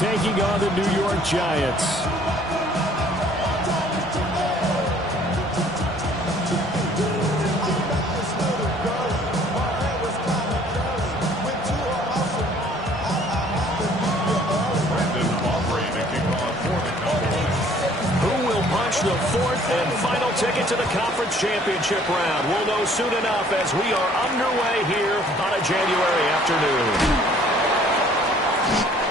taking on the New York Giants. The fourth and final ticket to the conference championship round. We'll know soon enough as we are underway here on a January afternoon.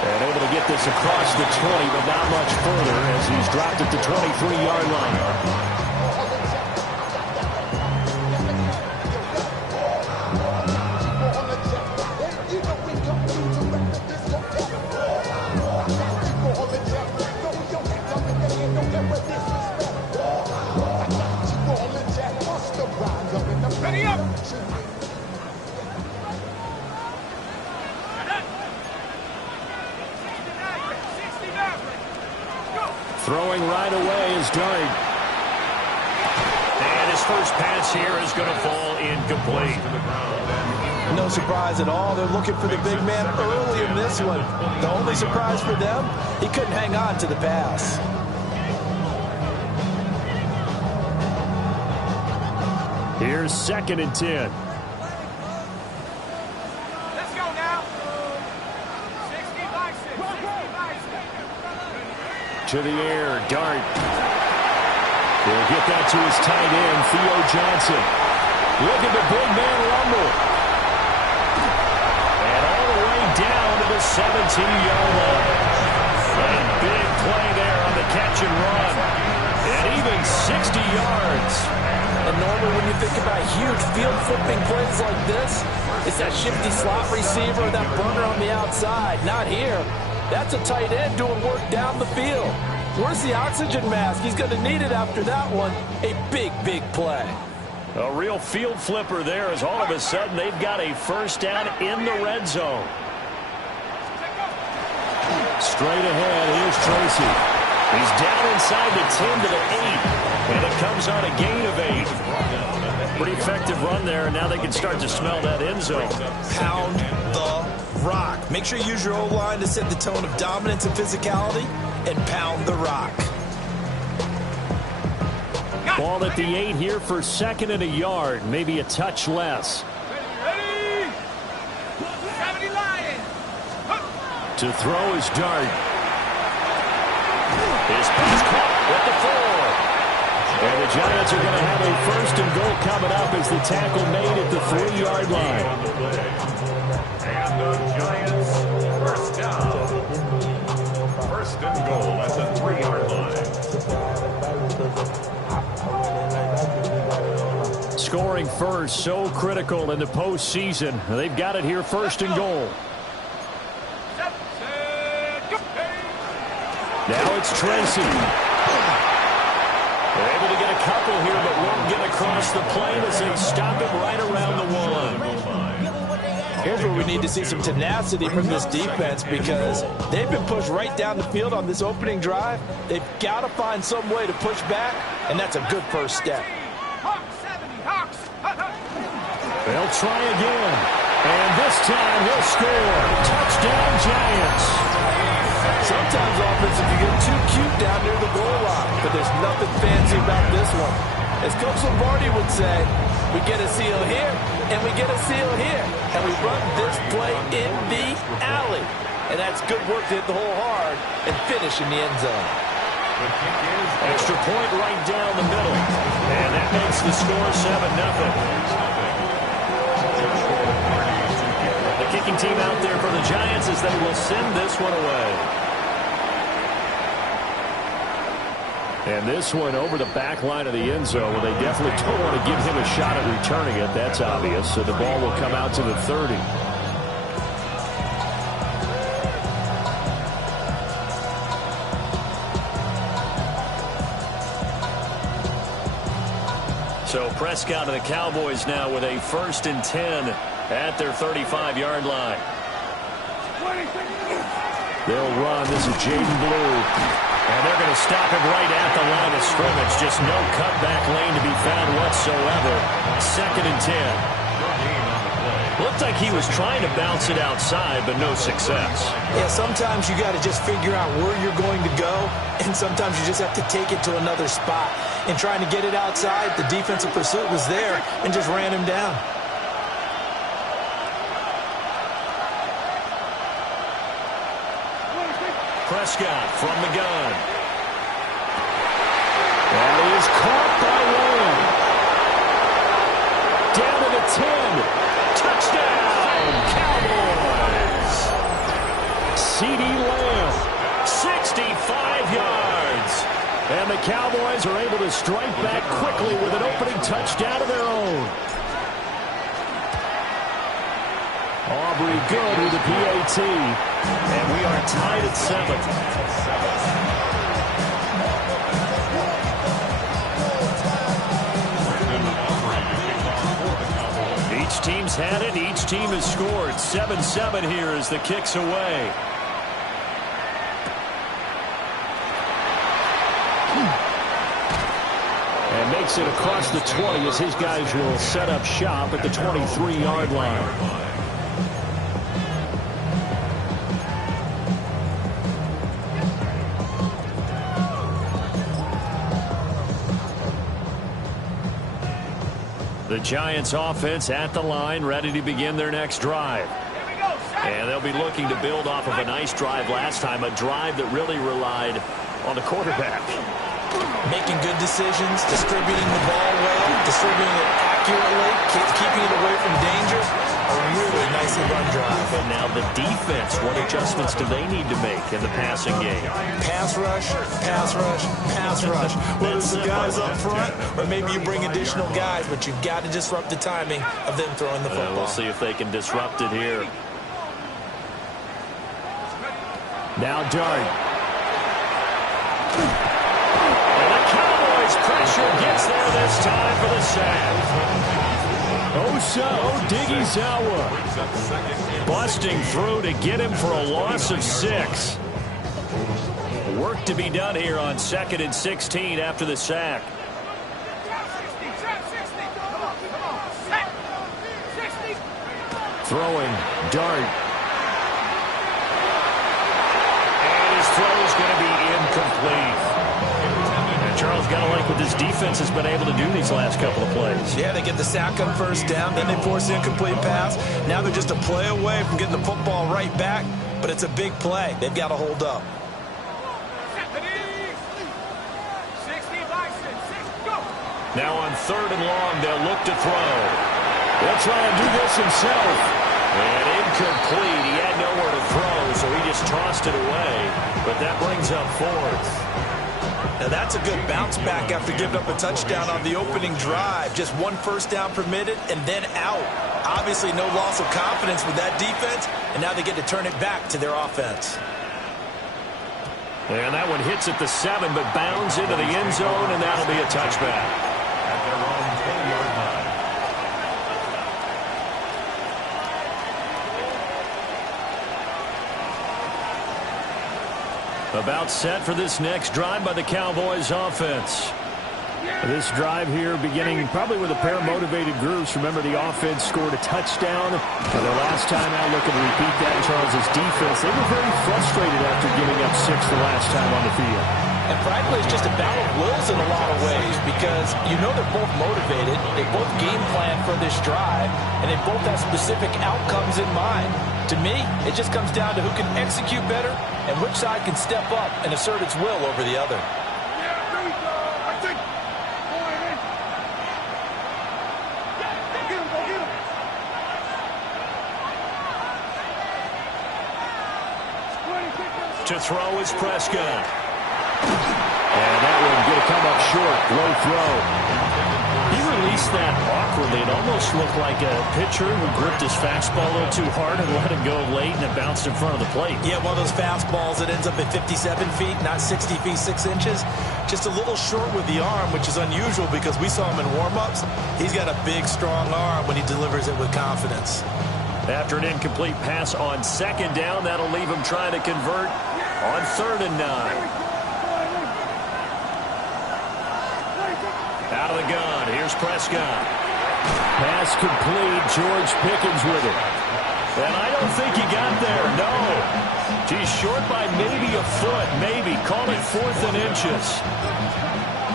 And able to get this across the 20, but not much further as he's dropped at the 23-yard line. Throwing right away is Dart. And his first pass here is going to fall incomplete. No surprise at all. They're looking for the big man early in this one. The only surprise for them, he couldn't hang on to the pass. Here's 2nd and 10. Let's go now. 60 to the air, Dart. He'll get that to his tight end, Theo Johnson. Look at the big man rumble. And all the way down to the 17-yard line. A big play there on the catch and run. And even 60 yards. And normally when you think about huge field flipping plays like this, it's that shifty slot receiver, that burner on the outside. Not here. That's a tight end doing work down the field. Where's the oxygen mask? He's going to need it after that one. A big, big play. A real field flipper there as all of a sudden they've got a first down in the red zone. Straight ahead, here's Tracy. He's down inside the 10 to the 8. And it comes on a gain of 8. Pretty effective run there, and now they can start to smell that end zone. Pound the rock. Make sure you use your O-line to set the tone of dominance and physicality, and pound the rock. Ball at the 8 here for 2nd and a yard, maybe a touch less. Ready? 70 Lions. To throw is Dart. His pass caught at the 4. And the Giants are going to have a 1st and goal coming up as the tackle made at the 3-yard line. And the Giants 1st down. 1st and goal at the 3-yard line. Scoring first, so critical in the postseason. They've got it here, 1st and goal. Now it's Tracy. They're able to get a couple here, but won't get across the plane as they stop him right around the 1. Here's where we need to see some tenacity from this defense because they've been pushed right down the field on this opening drive. They've got to find some way to push back, and that's a good first step. They'll try again, and this time he'll score. Touchdown, Giants. Sometimes offense, if you get too cute down near the goal line, but there's nothing fancy about this one. As Coach Lombardi would say, we get a seal here, and we get a seal here, and we run this play in the alley. And that's good work to hit the hole hard and finish in the end zone. Extra point right down the middle, and that makes the score 7-0. The kicking team out there for the Giants as they will send this one away. And this one over the back line of the end zone. Well, they definitely don't want to give him a shot at returning it. That's obvious. So the ball will come out to the 30. So Prescott and the Cowboys now with a 1st and 10 at their 35-yard line. They'll run. This is Jaden Blue. And they're going to stop him right at the line of scrimmage. Just no cutback lane to be found whatsoever. 2nd and 10. Look looked like he was trying to bounce it outside, but no success. Yeah, sometimes you got to just figure out where you're going to go, and sometimes you just have to take it to another spot. And trying to get it outside, the defensive pursuit was there and just ran him down. Prescott from the gun. That is caught by Lamb. Down to the 10. Touchdown, Cowboys. C.D. Lamb, 65 yards. And the Cowboys are able to strike back quickly with an opening touchdown of their own. Aubrey good with the PAT. And we are tied at 7. Each team's had it. Each team has scored. 7-7 here as the kick's away. And makes it across the 20 as his guys will set up shop at the 23-yard line. The Giants offense at the line, ready to begin their next drive. And they'll be looking to build off of a nice drive last time, a drive that really relied on the quarterback. Making good decisions, distributing the ball well, distributing it accurately, keeping it away from danger. A really nicely run drive. And now the defense, what adjustments do they need to make in the passing game? Pass rush, pass rush, pass rush. Whether it's the guys up front or maybe you bring additional guys, but you've got to disrupt the timing of them throwing the football. We'll see if they can disrupt it here. Now Dart. And the Cowboys pressure gets there this time for the sack. Odighizuwa busting through to get him for a loss of 6. Work to be done here on 2nd and 16 after the sack. Throwing, Dart. And his throw is going to be incomplete. Charles, got to like what this defense has been able to do these last couple of plays. Yeah, they get the sack on first down, then they force the incomplete pass. Now they're just a play away from getting the football right back, but it's a big play. They've got to hold up. Now on 3rd and long, they'll look to throw. They'll try and do this himself. And incomplete. He had nowhere to throw, so he just tossed it away. But that brings up 4th. Now that's a good bounce back after giving up a touchdown on the opening drive. Just 1 first down permitted and then out. Obviously no loss of confidence with that defense, and now they get to turn it back to their offense. And that one hits at the 7, but bounds into the end zone, and that'll be a touchback. At their own 20-yard line. About set for this next drive by the Cowboys offense. This drive here beginning probably with a pair of motivated groups. Remember, the offense scored a touchdown. And the last time out, looking to repeat that, Charles' defense, they were very frustrated after giving up 6 the last time on the field. And frankly, it's just a battle of wills in a lot of ways because you know they're both motivated. They both game plan for this drive, and they both have specific outcomes in mind. To me, it just comes down to who can execute better and which side can step up and assert its will over the other. To throw is Prescott. And that one going to come up short. Low throw. He released that awkwardly. It almost looked like a pitcher who gripped his fastball a little too hard and let it go late, and it bounced in front of the plate. Yeah, one of those fastballs that ends up at 57 feet, not 60 feet, 6 inches. Just a little short with the arm, which is unusual because we saw him in warm-ups. He's got a big, strong arm when he delivers it with confidence. After an incomplete pass on 2nd down, that'll leave him trying to convert on 3rd and 9. Out of the gun, here's Prescott. Pass complete. George Pickens with it. And I don't think he got there, no. He's short by maybe a foot, maybe. Call it 4th and inches.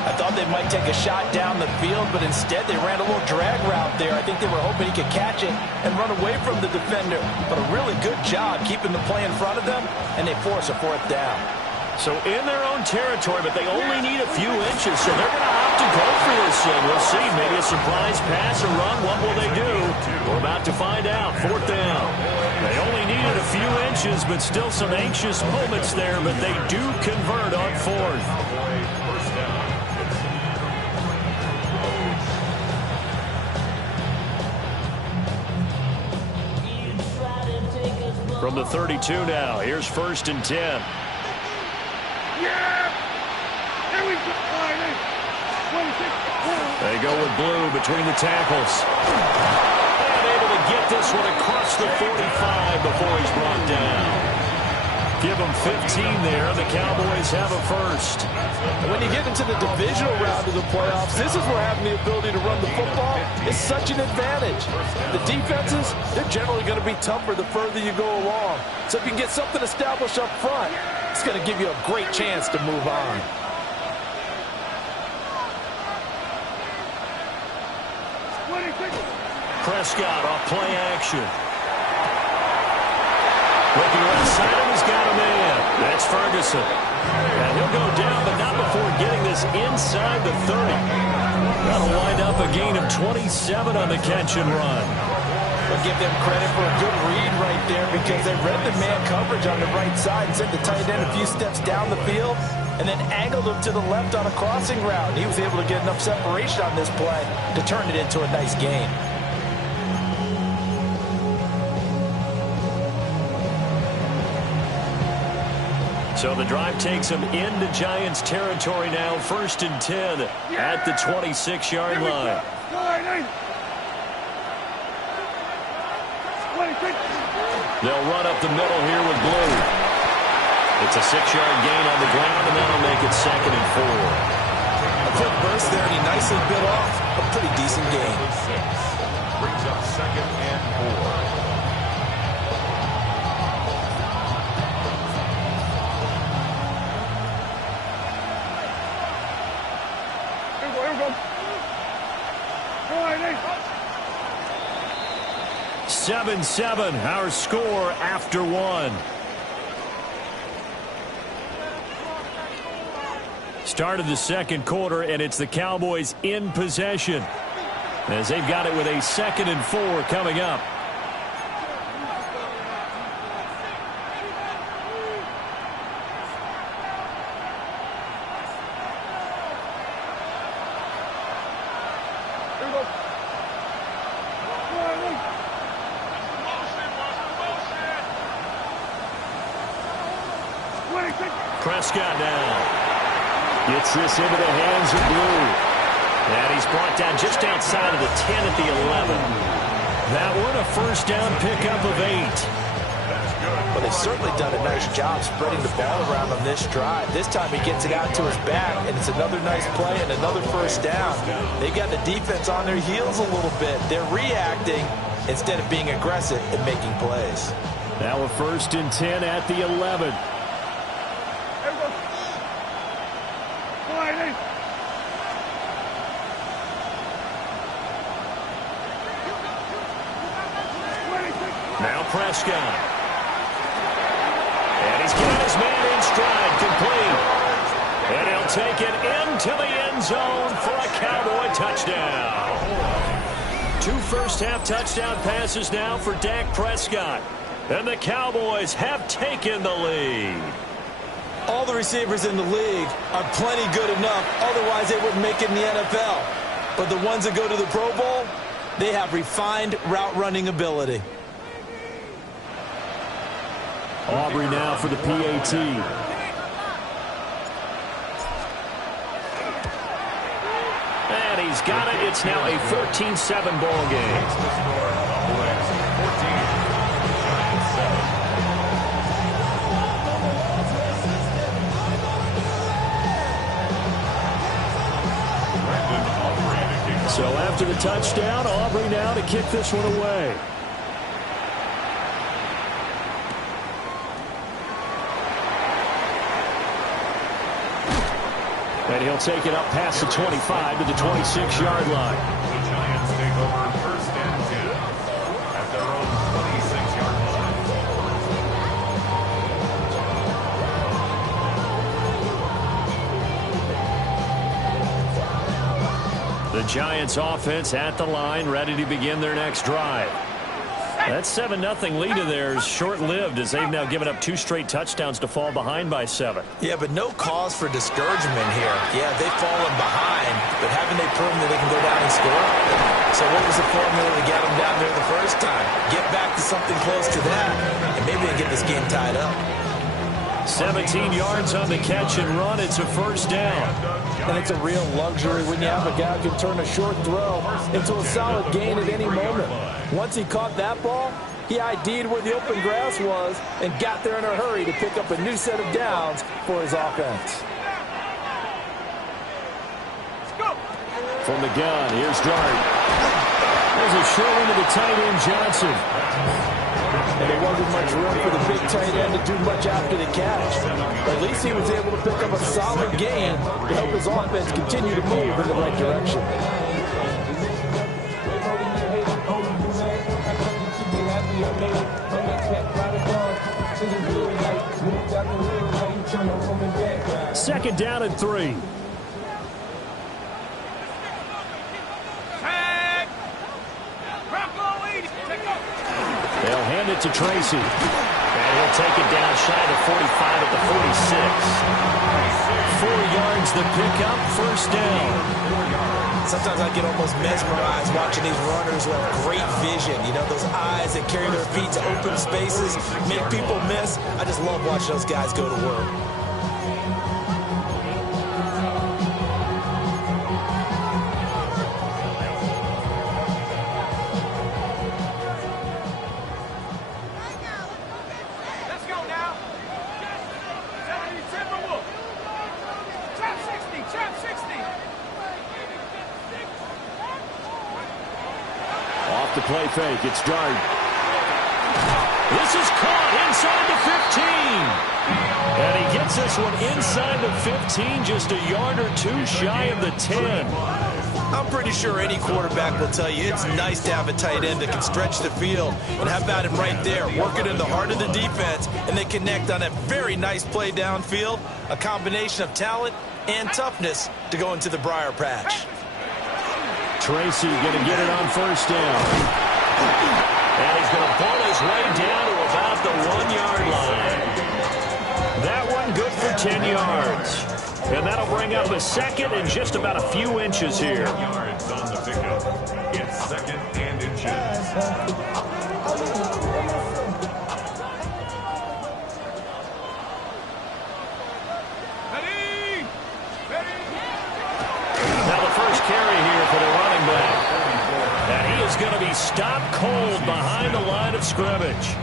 I thought they might take a shot down the field, but instead they ran a little drag route there. I think they were hoping he could catch it and run away from the defender. But a really good job keeping the play in front of them, and they force a 4th down. So in their own territory, but they only need a few inches, so they're going to opt to go for this. We'll see. Maybe a surprise pass or run. What will they do? We're about to find out. 4th down. They only needed a few inches, but still some anxious moments there, but they do convert on 4th. From the 32 now, here's 1st and 10. They go with blue between the tackles. And able to get this one across the 45 before he's brought down. Give them 15 there, and the Cowboys have a 1st. And when you get into the divisional round of the playoffs, this is where having the ability to run the football is such an advantage. The defenses, they're generally going to be tougher the further you go along. So if you can get something established up front, it's going to give you a great chance to move on. Prescott off play action. Looking right side him, he's got a man. That's Ferguson. And he'll go down, but not before getting this inside the 30. That'll wind up a gain of 27 on the catch and run. We'll give them credit for a good read right there because they read the man coverage on the right side and sent the tight end a few steps down the field and then angled him to the left on a crossing route. And he was able to get enough separation on this play to turn it into a nice gain. So the drive takes them into Giants territory now. 1st and 10 at the 26-yard line. They'll run up the middle here with blue. It's a 6-yard gain on the ground, and that'll make it 2nd and 4. A quick burst there, and he nicely bit off a pretty decent gain. Brings up 2nd and 4. Seven, our score after 1. Started the second quarter, and it's the Cowboys in possession as they've got it with a 2nd and 4 coming up. Prescott now gets this into the hands of Blue. And he's brought down just outside of the 10 at the 11. That one a 1st down pickup of 8. But they've certainly done a nice job spreading the ball around on this drive. This time he gets it out to his back, and it's another nice play and another 1st down. They've got the defense on their heels a little bit. They're reacting instead of being aggressive and making plays. Now a 1st and 10 at the 11. Now Prescott. And he's got his man in stride, complete. And he'll take it into the end zone for a Cowboy touchdown. 2 first-half touchdown passes now for Dak Prescott. And the Cowboys have taken the lead. All the receivers in the league are plenty good enough, otherwise they wouldn't make it in the NFL. But the ones that go to the Pro Bowl, they have refined route running ability. Aubrey now for the PAT. And he's got it. It's now a 14-7 ball game. So after after the touchdown. Aubrey now to kick this one away. And he'll take it up past the 25 to the 26-yard line. The Giants take over 1st and 10 at their own 26-yard line. The Giants offense at the line, ready to begin their next drive. That 7-0 lead of theirs short-lived as they've now given up 2 straight touchdowns to fall behind by 7. Yeah, but no cause for discouragement here. Yeah, they've fallen behind, but haven't they proven that they can go down and score? So what was the formula that got them down there the first time? Get back to something close to that, and maybe they get this game tied up. 17 yards on the catch and run. It's a 1st down. And it's a real luxury when you have a guy who can turn a short throw into a solid gain at any moment. Once he caught that ball, he ID'd where the open grass was and got there in a hurry to pick up a new set of downs for his offense. From the gun, here's Dart. There's a short one to the tight end, Johnson. And there wasn't much room for the big tight end to do much after the catch. But at least he was able to pick up a solid gain to help his offense continue to move in the right direction. Second down and 3. They'll hand it to Tracy. And he'll take it down shy of the 45 at the 46. 4 yards the pickup, 1st down. Sometimes I get almost mesmerized watching these runners who have great vision. You know, those eyes that carry their feet to open spaces, make people miss. I just love watching those guys go to work. Play fake. It's Dart. This is caught inside the 15. And he gets this one inside the 15, just a yard or 2 shy of the 10. I'm pretty sure any quarterback will tell you it's nice to have a tight end that can stretch the field. And how about him right there, working in the heart of the defense, and they connect on a very nice play downfield, a combination of talent and toughness to go into the briar patch. Tracy going to get it on 1st down. And he's going to pull his way down to about the 1-yard line. That one good for 10 yards. And that'll bring up a 2nd and just about a few inches here. Yards on the pickup. It's 2nd and inches. Going to be stopped cold behind the line of scrimmage.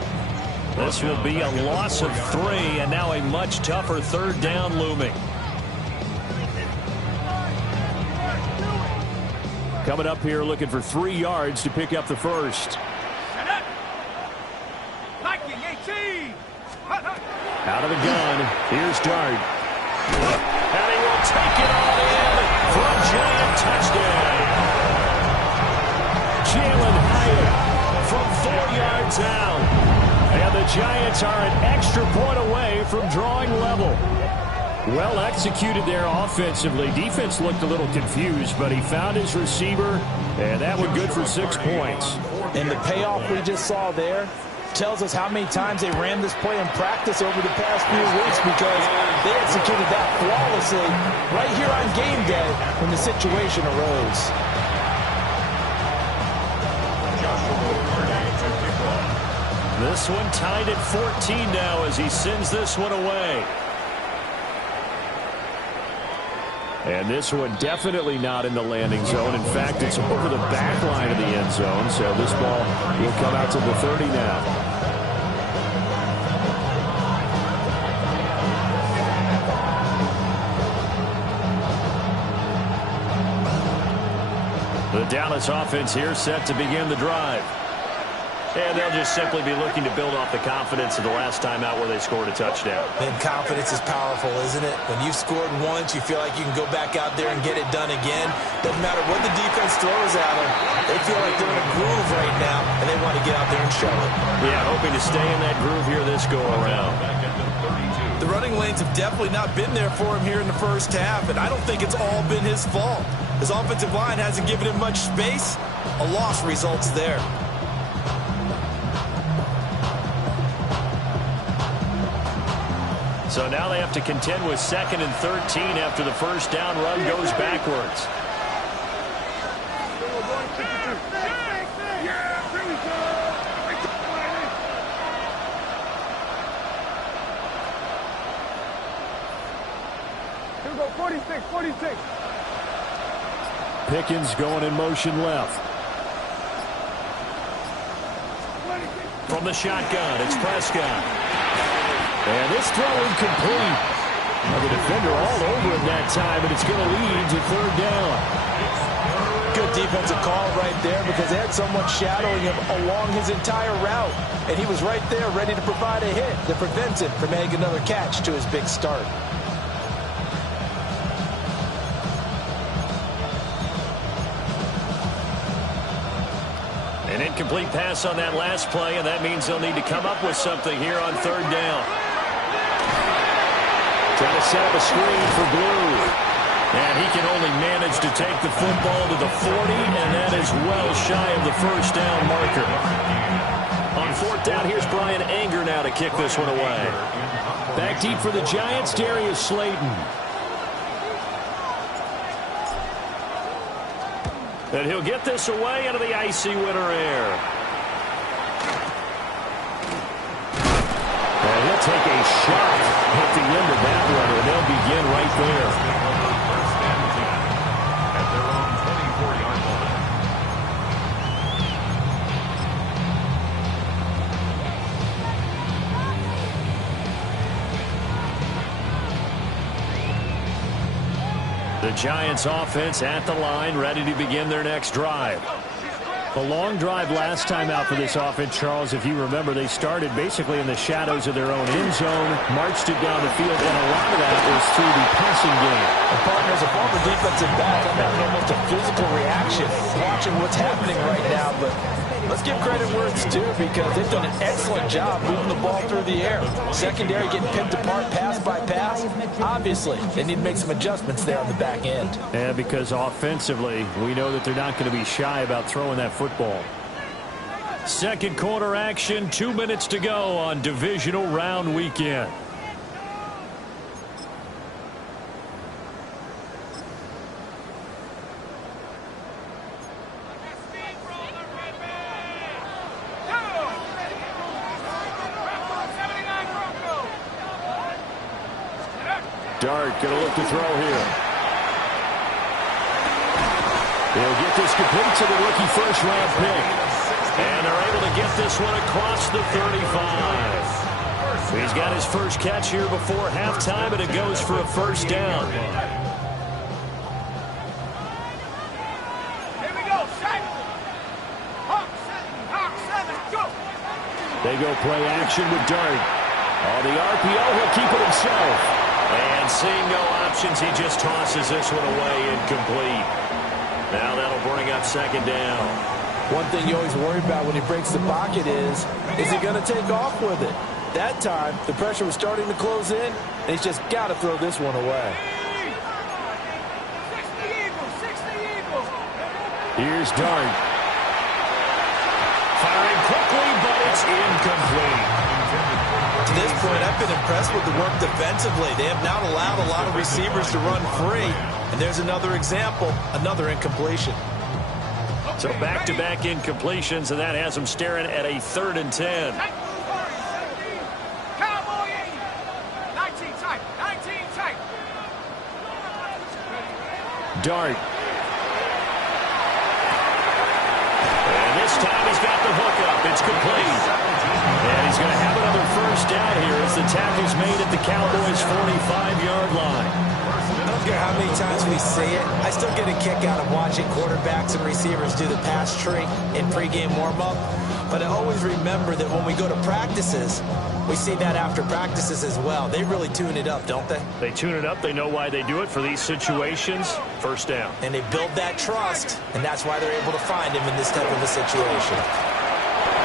This will be a loss of 3, and now a much tougher 3rd down looming. Coming up here looking for 3 yards to pick up the 1st. Out of the gun, here's Dart. And he will take it all in for a giant touchdown. Jalen Hyatt from 4 yards out. And the Giants are an extra point away from drawing level. Well executed there offensively. Defense looked a little confused, but he found his receiver, and that one good for 6 points. And the payoff we just saw there tells us how many times they ran this play in practice over the past few weeks, because they executed that flawlessly right here on game day when the situation arose. This one tied at 14 now as he sends this one away. And this one definitely not in the landing zone. In fact, it's over the back line of the end zone, so this ball will come out to the 30 now. The Dallas offense here set to begin the drive. And they'll just simply be looking to build off the confidence of the last time out where they scored a touchdown. And confidence is powerful, isn't it? When you've scored once, you feel like you can go back out there and get it done again. Doesn't matter what the defense throws at them. They feel like they're in a groove right now, and they want to get out there and show it. Yeah, hoping to stay in that groove here this go-around. The running lanes have definitely not been there for him here in the first half, and I don't think it's all been his fault. His offensive line hasn't given him much space. A loss results there. So now they have to contend with 2nd and 13 after the first down run goes backwards. Here we go, 46, 46. Pickens going in motion left. From the shotgun, it's Prescott. And this throw incomplete. The defender all over him that time, and it's going to lead to 3rd down. Good defensive call right there because they had someone shadowing him along his entire route. And he was right there ready to provide a hit that prevents him from adding another catch to his big start. An incomplete pass on that last play, and that means they'll need to come up with something here on 3rd down. Trying to set up a screen for Blue. And he can only manage to take the football to the 40, and that is well shy of the first down marker. On 4th down, here's Brian Anger now to kick this one away. Back deep for the Giants, Darius Slayton. And he'll get this away into the icy winter air. And he'll take a shot at the end of that one, and they'll begin right there. First and 10 at their own 24-yard line. The Giants offense at the line, ready to begin their next drive. A long drive last time out for this offense, Charles. If you remember, they started basically in the shadows of their own end zone, marched it down the field, and a lot of that was through the passing game. And partner, as a former defensive back, I'm having almost a physical reaction watching what's happening right now. But let's give credit where it's due because they've done an excellent job moving the ball through the air. Secondary getting picked apart pass by pass. Obviously, they need to make some adjustments there on the back end. Yeah, because offensively, we know that they're not going to be shy about throwing that football. Second quarter action, 2 minutes to go on divisional round weekend. Dart going to look to throw here. They'll get this complete to the rookie first-round pick. And they're able to get this one across the 35. He's got his first catch here before halftime, and it goes for a first down. Here we go, set. Hawk 7, go. They go play action with Dart. On the RPO, he'll keep it himself. And seeing no options, he just tosses this one away incomplete. Now that'll bring up 2nd down. One thing you always worry about when he breaks the pocket is he going to take off with it? That time, the pressure was starting to close in, and he's just got to throw this one away. 60 Eagles. Here's Dart. Firing quickly, but it's incomplete. To this point, I've been impressed with the work defensively. They have not allowed a lot of receivers to run free. And there's another example, another incompletion. So back-to-back incompletions, and that has them staring at a 3rd and 10. Cowboy 80. 19 tight. Dart. And this time he's got the hook up. It's complete. And he's going to have another first down here as the tackle's made at the Cowboys' 45-yard line. I don't care how how many times we see it. I still get a kick out of watching quarterbacks and receivers do the pass tree in pregame warm-up. But I always remember that when we go to practices, we see that after practices as well. They really tune it up, don't they? They tune it up. They know why they do it for these situations. First down. And they build that trust, and that's why they're able to find him in this type of a situation.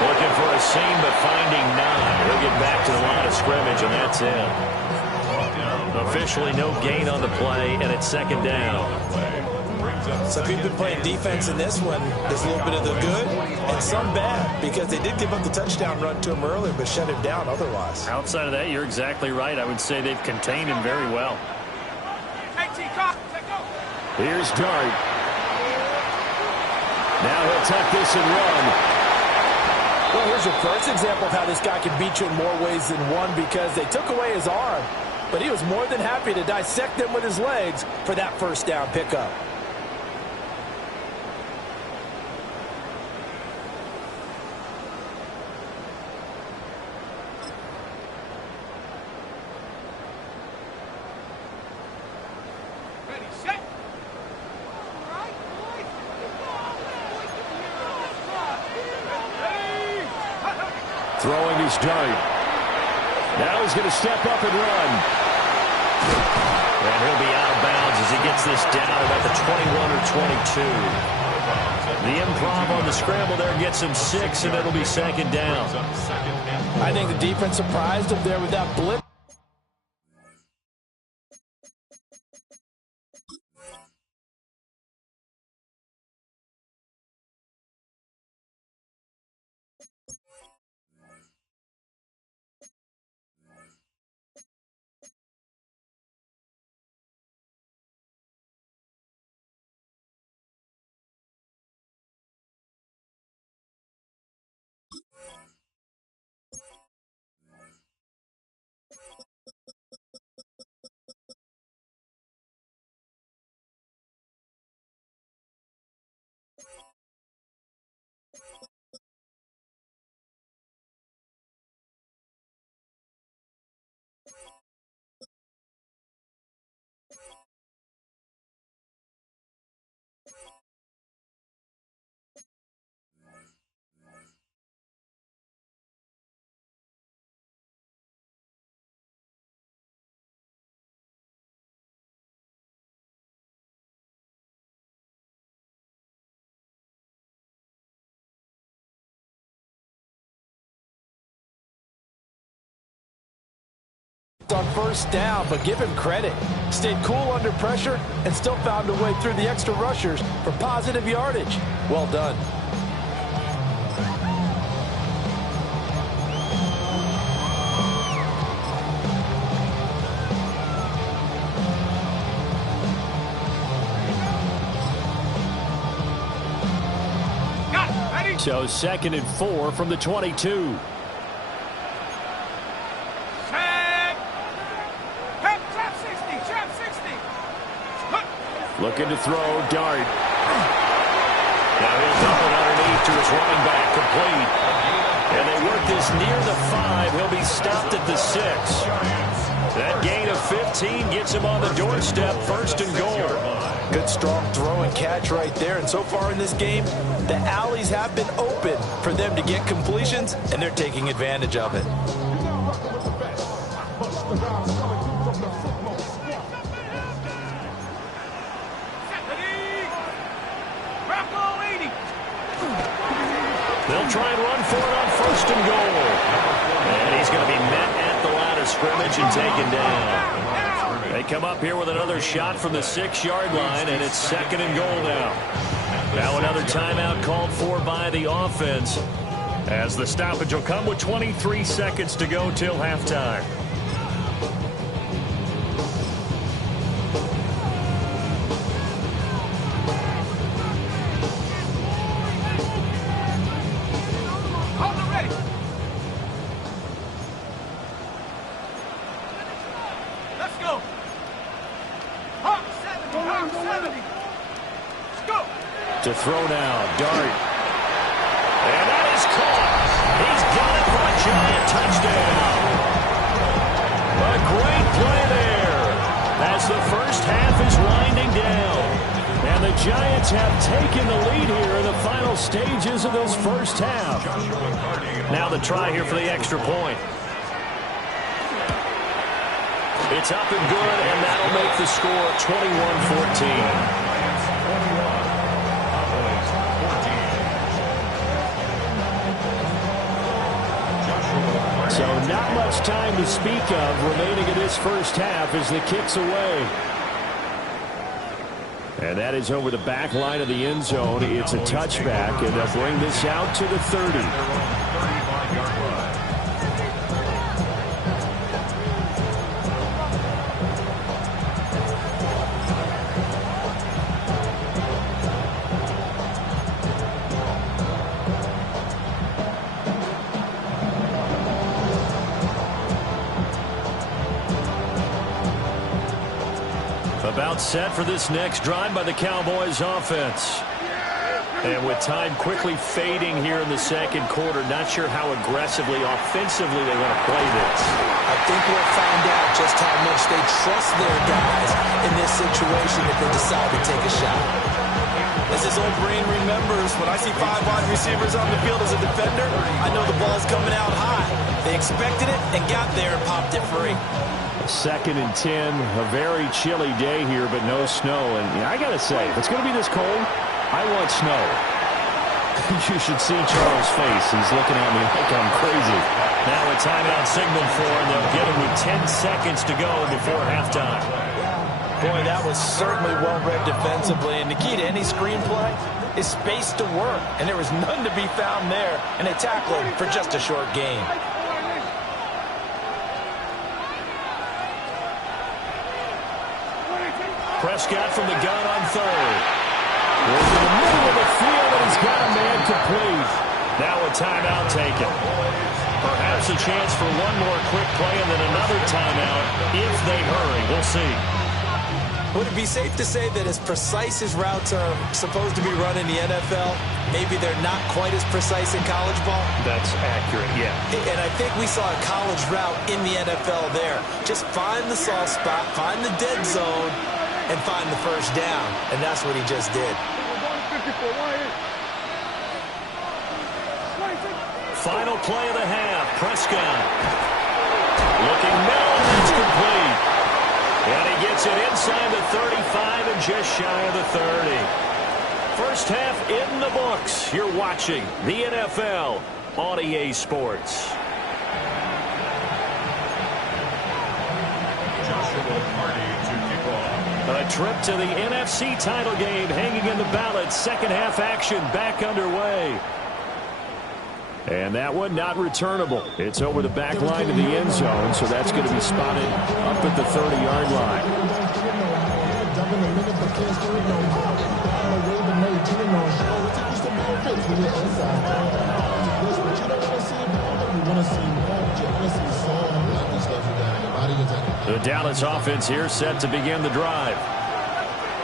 Looking for a seam, but finding none. He'll get back to the line of scrimmage, and that's it. Officially no gain on the play, and it's second down. So if you've been playing defense in this one, there's a little bit of the good and some bad, because they did give up the touchdown run to him earlier, but shut him down otherwise. Outside of that, you're exactly right. I would say they've contained him very well. Here's Dart. Now he'll tuck this and run. Well, here's your first example of how this guy can beat you in more ways than one, because they took away his arm, but he was more than happy to dissect them with his legs for that first down pickup. Throwing his dart. Now he's going to step up and run. And he'll be out of bounds as he gets this down about the 21 or 22. The improv on the scramble there gets him 6, and it'll be second down. I think the defense surprised him there with that blitz. On first down, but give him credit. Stayed cool under pressure and still found a way through the extra rushers for positive yardage. Well done. So 2nd and 4 from the 22. Looking to throw, Dart. Now he'll dump it underneath to his running back, complete. And they work this near the 5. He'll be stopped at the 6. That gain of 15 gets him on the doorstep, 1st and goal. Good strong throw and catch right there. And so far in this game, the alleys have been open for them to get completions, and they're taking advantage of it. They'll try and run for it on 1st and goal. And he's going to be met at the line of scrimmage and taken down. They come up here with another shot from the 6-yard line, and it's 2nd and goal now. Now another timeout called for by the offense, as the stoppage will come with 23 seconds to go till halftime. To throw now, Dart. And that is caught. He's got it for a giant touchdown. A great play there, as the first half is winding Dolphins have taken the lead here in the final stages of this first half. Now the try here for the extra point. It's up and good, and that'll make the score 21-14. So not much time to speak of remaining in this first half as the kick's away. And that is over the back line of the end zone. It's a touchback, and they'll bring this out to the 30. 35-yard line. About set for this next drive by the Cowboys offense. And with time quickly fading here in the second quarter, not sure how aggressively, offensively they want to play this. I think we'll find out just how much they trust their guys in this situation if they decide to take a shot. As his old brain remembers, when I see 5 wide receivers on the field as a defender, I know the ball's coming out high. They expected it and got there and popped it free. 2nd and 10, a very chilly day here, but no snow. And I got to say, if it's going to be this cold, I want snow. You should see Charles' face. He's looking at me like I'm crazy. Now a timeout signal for, and they'll get him with 10 seconds to go before halftime. Boy, that was certainly well-read defensively. And the key to any screenplay is space to work. And there was none to be found there. And they tackled for just a short gain. Prescott from the gun on 3rd. Goes in the middle of the field, and he's got a man complete. Now a timeout taken. Perhaps a chance for one more quick play and then another timeout if they hurry. We'll see. Would it be safe to say that as precise as routes are supposed to be run in the NFL, maybe they're not quite as precise in college ball? That's accurate, yeah. And I think we saw a college route in the NFL there. Just find the soft spot, find the dead zone, and find the first down. And that's what he just did. Final play of the half. Prescott. Looking middle, and that's complete. And he gets it inside the 35 and just shy of the 30. First half in the books. You're watching the NFL on EA Sports. A trip to the NFC title game hanging in the balance. Second half action back underway. And that one not returnable. It's over the back line of the end zone, so that's going to be spotted up at the 30-yard line. The Dallas offense here set to begin the drive.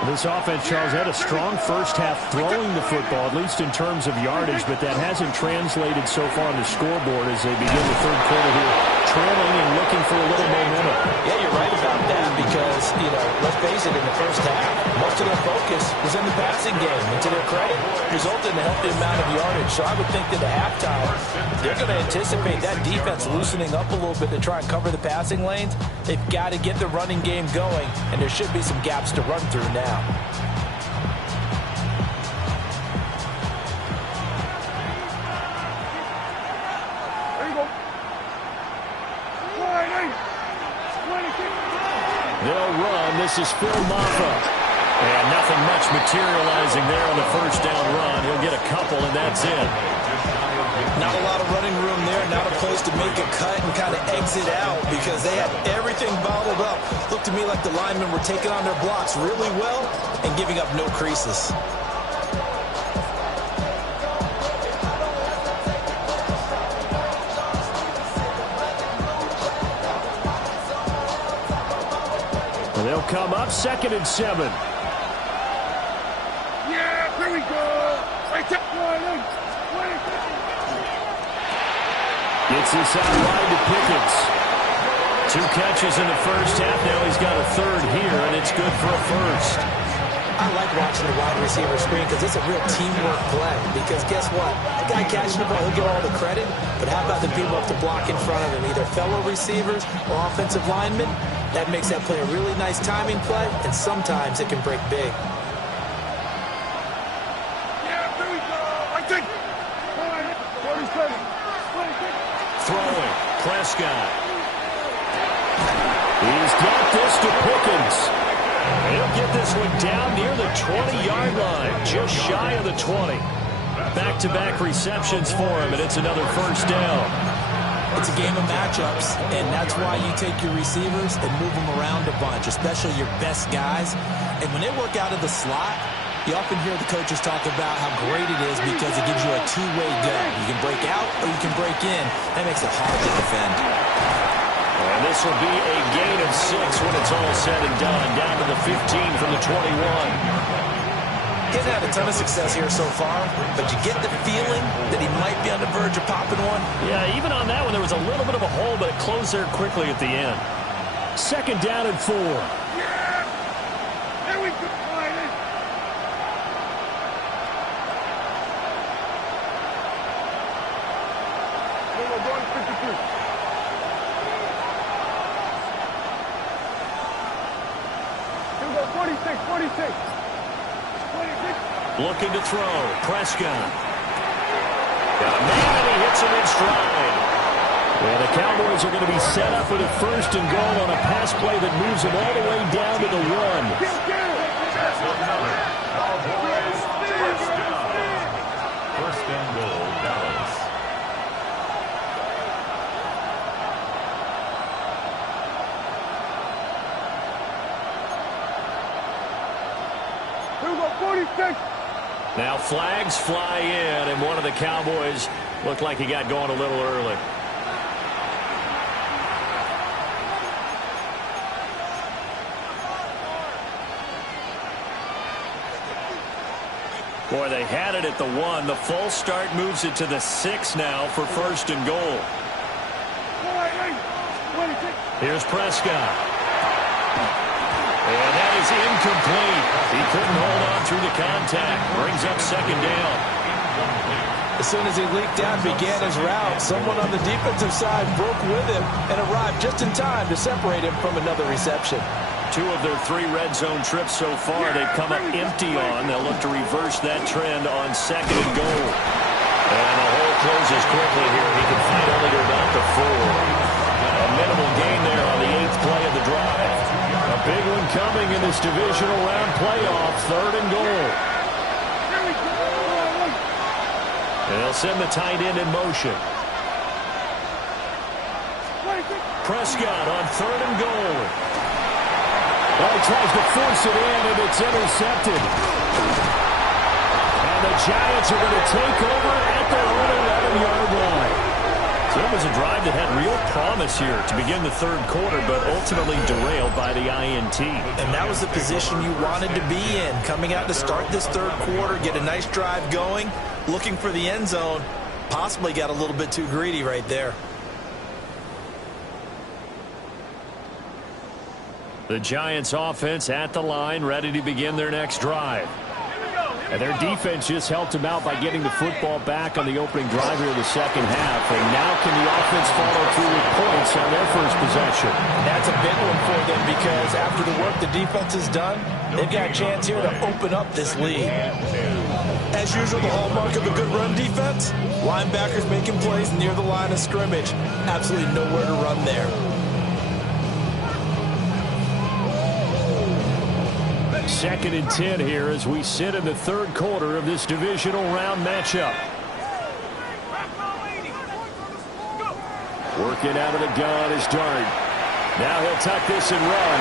This offense, Charles, had a strong first half throwing the football, at least in terms of yardage, but that hasn't translated so far on the scoreboard as they begin the third quarter here, trailing and looking for a little momentum. Yeah, you're right about that because, let's face it, in the first half, most of their focus was in the passing game. And to their credit, resulted in a healthy amount of yardage. So I would think that at halftime, they're going to anticipate that defense loosening up a little bit to try and cover the passing lanes. They've got to get the running game going, and there should be some gaps to run through now. There you go. They'll run. This is Phil Maffa. And nothing much materializing there on the first down run. He'll get a couple, and that's it. Not a lot of running room there. Not a place to make a cut and kind of exit out because they had everything bottled up. Looked to me like the linemen were taking on their blocks really well and giving up no creases. They'll come up 2nd and 7. Yeah, here we go. Right up, Gets this out wide to Pickens. 2 catches in the first half. Now he's got a third here, and it's good for a first. I like watching the wide receiver screen because it's a real teamwork play. Because guess what? That guy catching the ball, he'll get all the credit. But how about the people up to block in front of him, either fellow receivers or offensive linemen? That makes that play a really nice timing play, and sometimes it can break big. Yeah, here we go. I think. Throwing. Prescott. He's got this to Pickens. He'll get this one down near the 20-yard line, just shy of the 20. Back-to-back receptions for him, and it's another first down. It's a game of matchups, and that's why you take your receivers and move them around a bunch, especially your best guys. And when they work out of the slot, you often hear the coaches talk about how great it is because it gives you a two-way go. You can break out or you can break in. That makes it hard to defend. And this will be a gain of 6 when it's all said and done, down to the 15 from the 21. He's had a ton of success here so far, but you get the feeling that he might be on the verge of popping one. Yeah, even on that one, there was a little bit of a hole, but it closed there quickly at the end. Second down and 4. Yeah. There we go. Looking to throw. Prescott. Got a man, and he hits him in stride. Well, the Cowboys are going to be set up with a first and goal on a pass play that moves them all the way down to the 1. First and goal, Dallas. Here we go, 46. Now flags fly in, and one of the Cowboys looked like he got going a little early. Boy, they had it at the 1. The false start moves it to the 6 now for first and goal. Here's Prescott. And that is incomplete. He couldn't hold on through the contact. Brings up second down. As soon as he leaked out and began his route, someone on the defensive side broke with him and arrived just in time to separate him from another reception. 2 of their 3 red zone trips so far they've come up empty on. They'll look to reverse that trend on second and goal. And the hole closes quickly here. He can find only to about the 4. A minimal gain there on the 8th play of the drive. A big one coming in this divisional round playoff. Third and goal. And they'll send the tight end in motion. Prescott on third and goal. Well, he tries to force it in, and it's intercepted. And the Giants are going to take over at their own 11-yard line. So it was a drive that had real promise here to begin the third quarter, but ultimately derailed by the INT. And that was the position you wanted to be in, coming out to start this third quarter, get a nice drive going, looking for the end zone. Possibly got a little bit too greedy right there. The Giants offense at the line, ready to begin their next drive. And their defense just helped them out by getting the football back on the opening drive here in the second half. And now can the offense follow through with points on their first possession? That's a big one for them because after the work the defense has done, they've got a chance here to open up this lead. As usual, the hallmark of a good run defense, linebackers making plays near the line of scrimmage. Absolutely nowhere to run there. Second and 10 here as we sit in the third quarter of this divisional round matchup. Working out of the gun is Dart. Now he'll tuck this and run.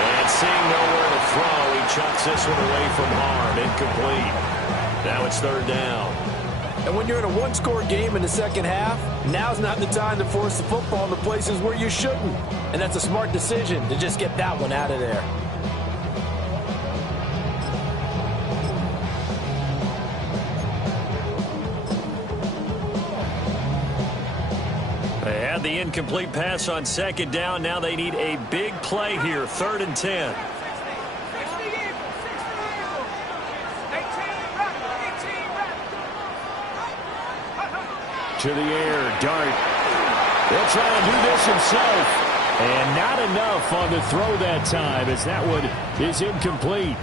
And seeing nowhere to throw, he chucks this one away from harm. Incomplete. Now it's third down. And when you're in a one-score game in the second half, now's not the time to force the football in the places where you shouldn't. And that's a smart decision to just get that one out of there. They had the incomplete pass on second down. Now they need a big play here. Third and 10. To the air, Dart. He'll try and do this himself. And not enough on the throw that time, as that one is incomplete.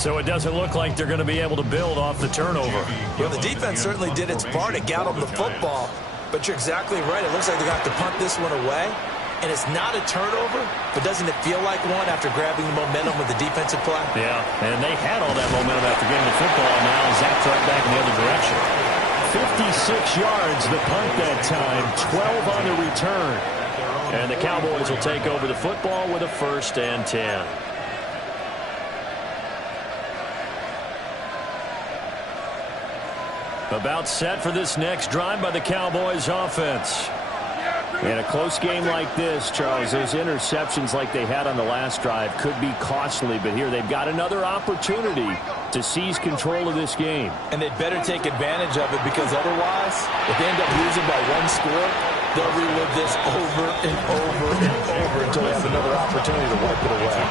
So it doesn't look like they're going to be able to build off the turnover. Well, the defense certainly did its part. It got them the football. But you're exactly right. It looks like they're going to have to punt this one away. And it's not a turnover, but doesn't it feel like one after grabbing the momentum with the defensive play? Yeah, and they had all that momentum after getting the football. Now zapped right back in the other direction. 56 yards the punt that time, 12 on the return. And the Cowboys will take over the football with a 1st and 10. About set for this next drive by the Cowboys offense. In a close game like this, Charles, those interceptions like they had on the last drive could be costly, but here they've got another opportunity to seize control of this game. And they'd better take advantage of it, because otherwise, if they end up losing by 1 score, they'll relive this over and over and over until they have another opportunity to wipe it away.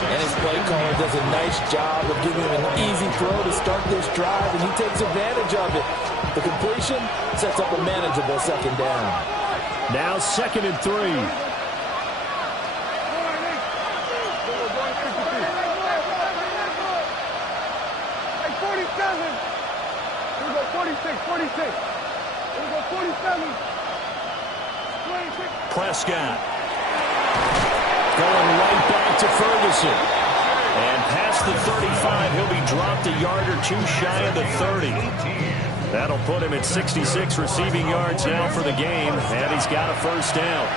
And his play caller does a nice job of giving him an easy throw to start this drive, and he takes advantage of it. The completion sets up a manageable 2nd down. Now 2nd and 3. Hey, 47. Here we go, 46, 46. Here we go, 47. 26. Prescott going right back to Ferguson. And past the 35, he'll be dropped a yard or 2 shy of the 30. That'll put him at 66 receiving yards now for the game, and he's got a 1st down.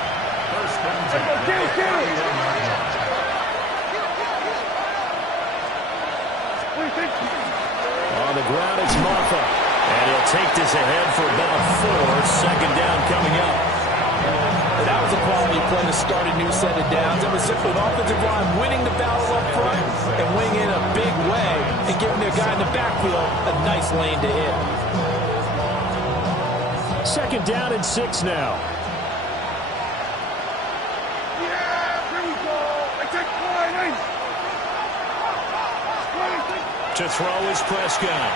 On the ground, it's Maffa. And he'll take this ahead for about 4. 2nd down coming up. And that was a quality play to start a new set of downs. It was simply an offensive line winning the battle up front and winning in a big way and giving their guy in the backfield a nice lane to hit. 2nd down and 6 now. Yeah, here we go. I take 20. To throw is Prescott.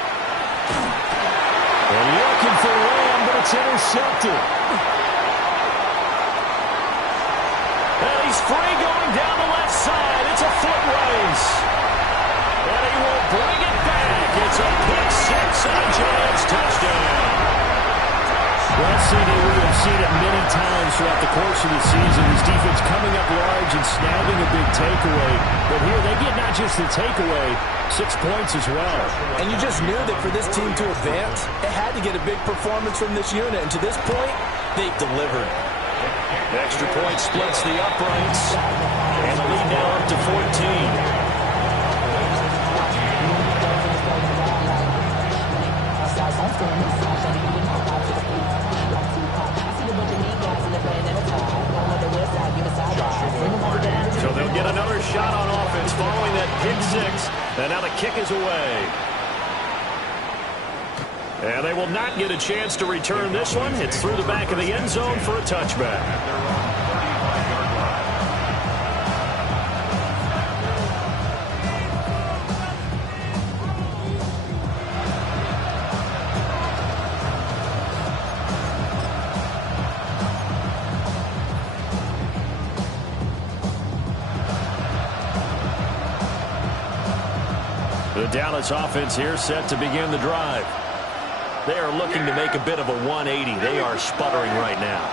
And looking for Lamb, but it's intercepted. And he's free going down the left side. It's a foot race. And he will bring it back. It's a pick 6 and a Giants touchdown. Well, CD, we have seen it many times throughout the course of the season. His defense coming up large and snagging a big takeaway. But here they get not just the takeaway, 6 points as well. And you just knew that for this team to advance, it had to get a big performance from this unit. And to this point, they've delivered. Extra point splits the uprights. And the lead now up to 14. So they'll get another shot on offense following that pick 6. And now the kick is away. And they will not get a chance to return this one. It's through the back of the end zone for a touchback. The Dallas offense here set to begin the drive. They are looking to make a bit of a 180. They are sputtering right now.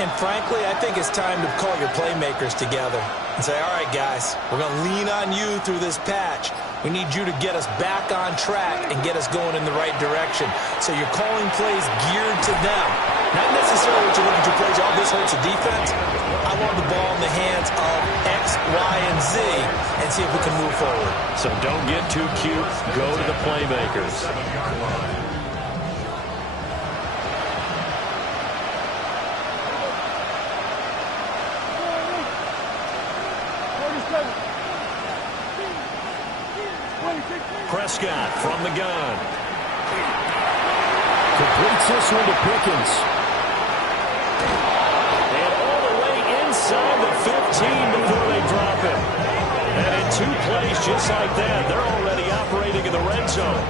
And frankly, I think it's time to call your playmakers together and say, all right, guys, we're going to lean on you through this patch. We need you to get us back on track and get us going in the right direction. So you're calling plays geared to them. Not necessarily what you look at your plays, oh, this hurts the defense. I want the ball in the hands of X, Y, and Z and see if we can move forward. So don't get too cute. Go to the playmakers. Prescott from the gun. Completes this one to Pickens. And all the way inside the 15 before they drop him. And in 2 plays just like that, they're already operating in the red zone.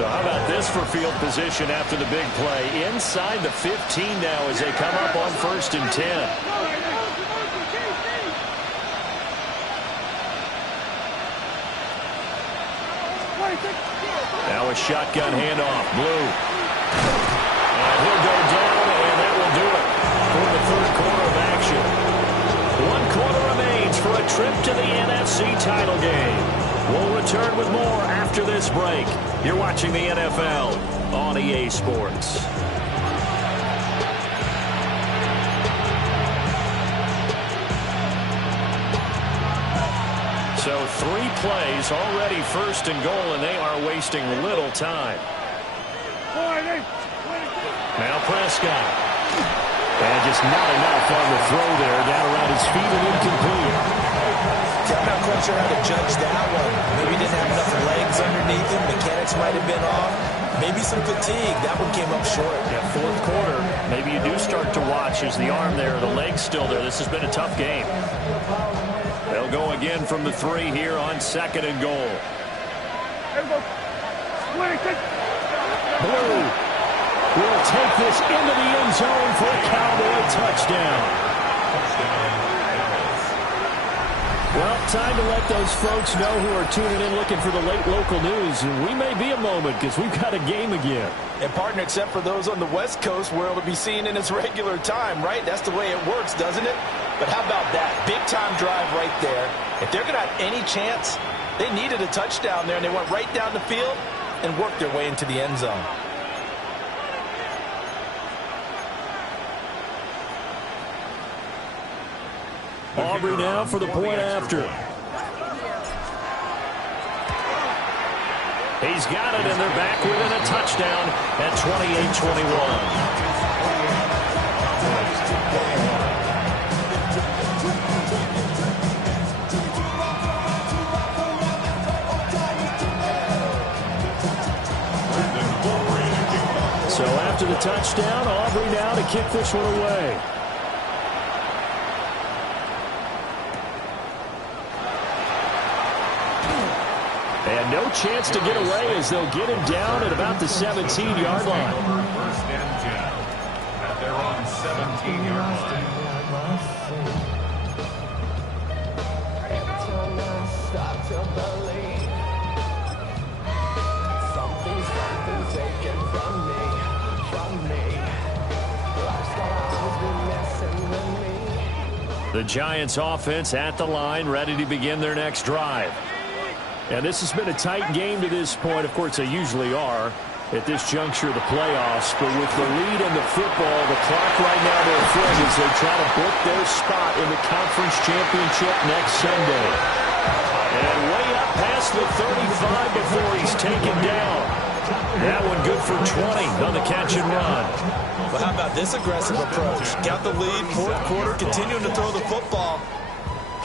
So how about this for field position after the big play? Inside the 15 now as they come up on 1st and 10. Now a shotgun handoff. Blue. And he'll go down, and that will do it for the 3rd quarter of action. 1 quarter remains for a trip to the NFC title game. We'll return with more after this break. You're watching the NFL on EA Sports. So 3 plays already 1st and goal, and they are wasting little time. Now Prescott. And just not enough on the throw there. Down around his feet and incomplete. I'm not quite sure how to judge that one. Maybe he didn't have enough legs underneath him. Mechanics might have been off. Maybe some fatigue. That one came up short. Yeah, 4th quarter. Maybe you do start to watch as the arm there, the leg's still there. This has been a tough game. They'll go again from the 3 here on 2nd and goal. Blue will take this into the end zone for a Cowboy touchdown. Well, time to let those folks know who are tuning in looking for the late local news. We may be a moment because we've got a game again. And partner, except for those on the West Coast where it'll be seen in its regular time, right? That's the way it works, doesn't it? But how about that? Big time drive right there. If they're going to have any chance, they needed a touchdown there, and they went right down the field and worked their way into the end zone. Aubrey now for the point after. He's got it, and they're back within a touchdown at 28-21. So after the touchdown, Aubrey now to kick this one away. And no chance to get away as they'll get him down at about the 17-yard line. 1st and 10 at their own 17-yard line. The Giants offense at the line, ready to begin their next drive. And this has been a tight game to this point. Of course, they usually are at this juncture of the playoffs. But with the lead in the football, the clock right now their friend as they try to book their spot in the conference championship next Sunday. And way up past the 35 before he's taken down. That one good for 20 on the catch and run. Well, how about this aggressive approach? Got the lead, 4th quarter, continuing to throw the football.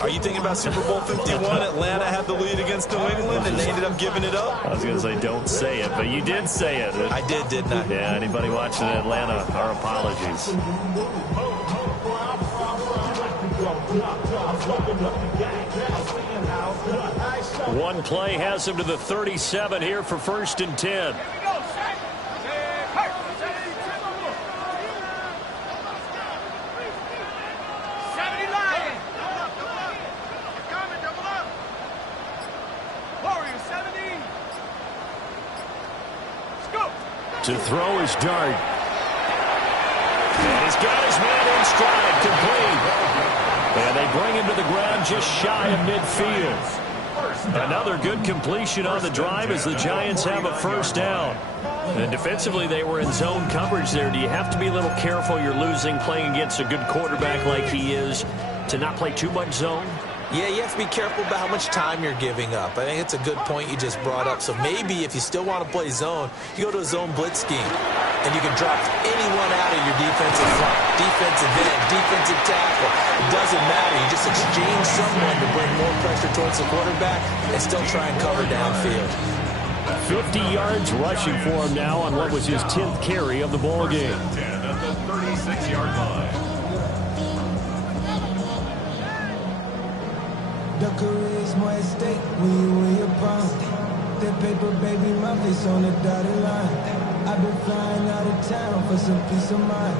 Are you thinking about Super Bowl 51? Atlanta had the lead against New England, and they ended up giving it up? I was going to say don't say it, but you did say it. I did, didn't I? Yeah, anybody watching Atlanta, our apologies. One play has him to the 37 here for 1st and 10. To throw his dart. And he's got his man in stride, complete. And they bring him to the ground just shy of midfield. Another good completion on the drive as the Giants have a 1st down. And defensively, they were in zone coverage there. Do you have to be a little careful? You're losing, playing against a good quarterback like he is, to not play too much zone? Yeah, you have to be careful about how much time you're giving up. I think it's a good point you just brought up. So maybe if you still want to play zone, you go to a zone blitz scheme, and you can drop anyone out of your defensive front, defensive end, defensive tackle. It doesn't matter. You just exchange someone to bring more pressure towards the quarterback and still try and cover downfield. 50 yards rushing for him now on what was his 10th carry of the ball game. 10 at the 36-yard line. The charisma at stake when you in your prime. that paper, baby, my face on the dotted line. I've been flying out of town for some peace of mind.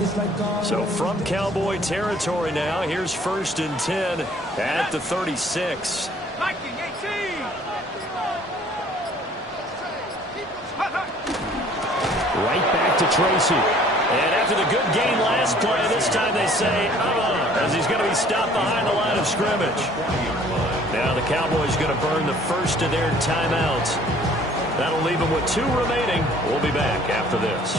It's like all so from Cowboy territory now, here's 1st and 10 at the 36. Viking 18. Right back to Tracy. And after the good game last play, this time they say, as he's going to be stopped behind the line of scrimmage. Now the Cowboys going to burn the first of their timeouts. That'll leave them with 2 remaining. We'll be back after this.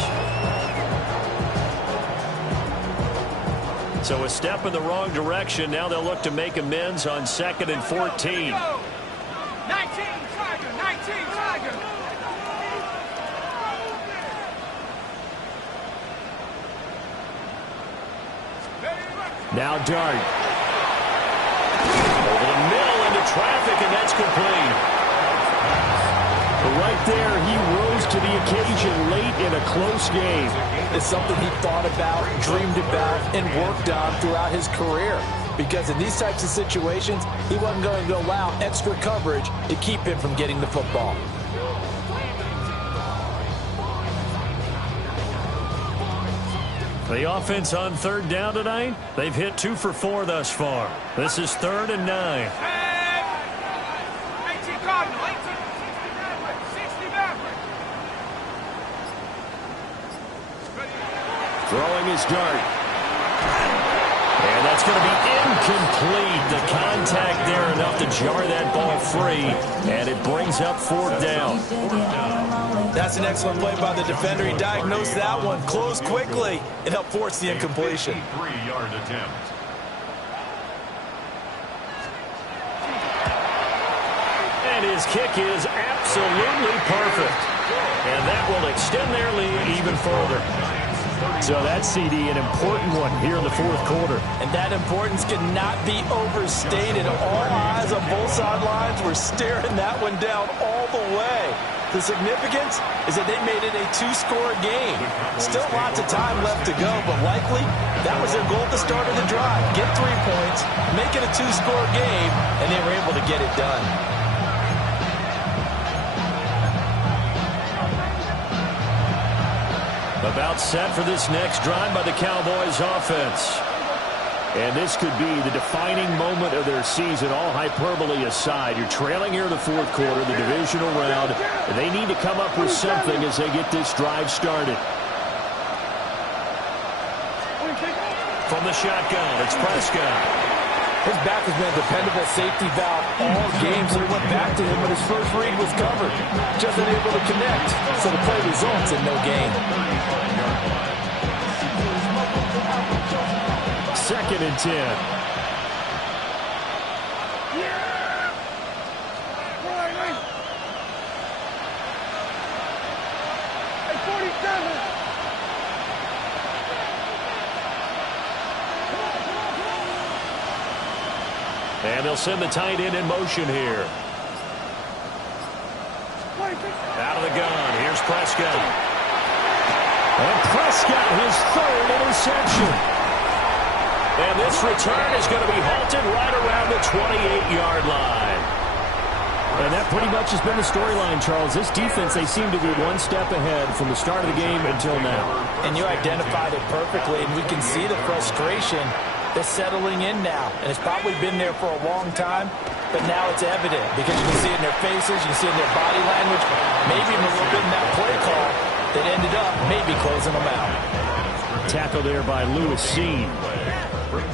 So a step in the wrong direction. Now they'll look to make amends on 2nd and 14. 19 Tiger, 19 Tiger. Now Dart. Over the middle into traffic, and that's complete. Right there, he rose to the occasion late in a close game. It's something he thought about, dreamed about, and worked on throughout his career. Because in these types of situations, he wasn't going to allow extra coverage to keep him from getting the football. The offense on 3rd down tonight, they've hit 2 for 4 thus far. This is 3rd and 9. 18 Cardinal, 18. 60 Maverick. Throwing his dart. And that's going to be incomplete. The contact there enough to jar that ball free. And it brings up 4th down. That's an excellent play by the defender. He diagnosed that one, closed quickly, and helped force the incompletion. 53-yard attempt. And his kick is absolutely perfect. And that will extend their lead even further. So that CD, an important one here in the 4th quarter. And that importance cannot be overstated. All eyes on both sidelines were staring that one down all the way. The significance is that they made it a 2-score game. Still lots of time left to go, but likely that was their goal at the start of the drive. Get 3 points, make it a 2-score game, and they were able to get it done. About set for this next drive by the Cowboys offense. And this could be the defining moment of their season, all hyperbole aside. You're trailing here in the 4th quarter, the divisional round. And they need to come up with something as they get this drive started. From the shotgun, it's Prescott. His back has been a dependable safety valve all game, so he went back to him when his first read was covered. Just unable to connect, so the play results in no gain. 2nd and 10. Hey, 47. And they'll send the tight end in motion here. Out of the gun, here's Prescott. And Prescott, his 3rd interception. And this return is going to be halted right around the 28-yard line. And that pretty much has been the storyline, Charles. This defense, they seem to be 1 step ahead from the start of the game until now. And you identified it perfectly, and we can see the frustration that's settling in now. And it's probably been there for a long time, but now it's evident because you can see it in their faces, you can see it in their body language, maybe even a little bit in that play call that ended up maybe closing them out. Tackle there by Lewis Seen.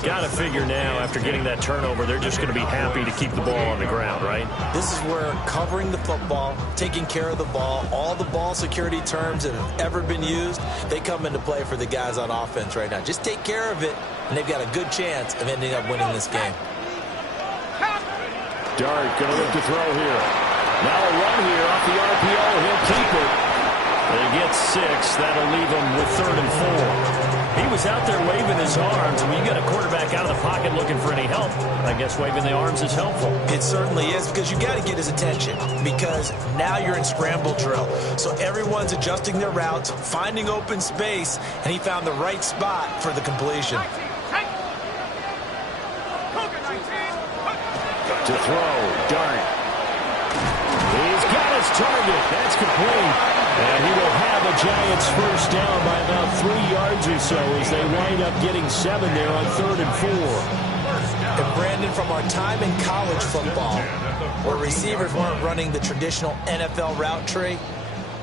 Got to figure now, after getting that turnover, they're just going to be happy to keep the ball on the ground, right? This is where covering the football, taking care of the ball, all the ball security terms that have ever been used, they come into play for the guys on offense right now. Just take care of it, and they've got a good chance of ending up winning this game. Dart going to look to throw here. Now a run here off the RPO. He'll keep it. They get 6. That'll leave him with 3rd and 4. He was out there waving his arms. When you got a quarterback out of the pocket looking for any help, I guess waving the arms is helpful. It certainly is, because you got to get his attention, because now you're in scramble drill. So everyone's adjusting their routes, finding open space, and he found the right spot for the completion. To throw, Dart. He's got has target. That's complete. And he will have a Giants first down by about 3 yards or so as they wind up getting 7 there on 3rd and 4. And Brandon, from our time in college football, where receivers weren't running the traditional NFL route tree,